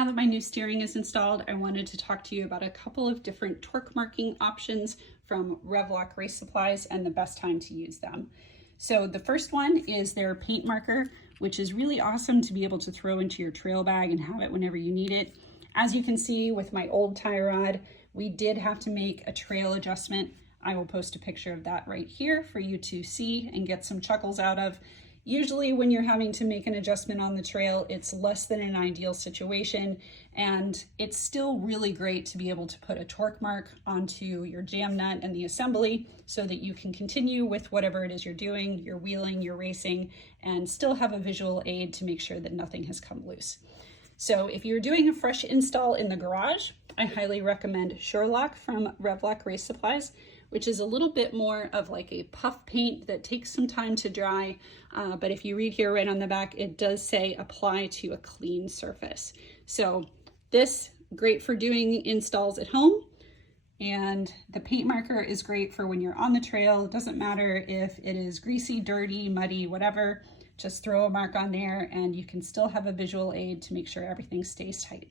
now that my new steering is installed, I wanted to talk to you about a couple of different torque marking options from Revlock Race Supplies and the best time to use them. So the first one is their paint marker, which is really awesome to be able to throw into your trail bag and have it whenever you need it. As you can see with my old tie rod, we did have to make a trail adjustment. I will post a picture of that right here for you to see and get some chuckles out of. Usually when you're having to make an adjustment on the trail, it's less than an ideal situation, and it's still really great to be able to put a torque mark onto your jam nut and the assembly so that you can continue with whatever it is you're doing, your wheeling, your racing, and still have a visual aid to make sure that nothing has come loose. So if you're doing a fresh install in the garage, I highly recommend Surelock from Revlock Race Supplies, which is a little bit more of like a puff paint that takes some time to dry. But if you read here right on the back, it does say apply to a clean surface. So this, great for doing installs at home. And the paint marker is great for when you're on the trail. It doesn't matter if it is greasy, dirty, muddy, whatever, just throw a mark on there and you can still have a visual aid to make sure everything stays tight.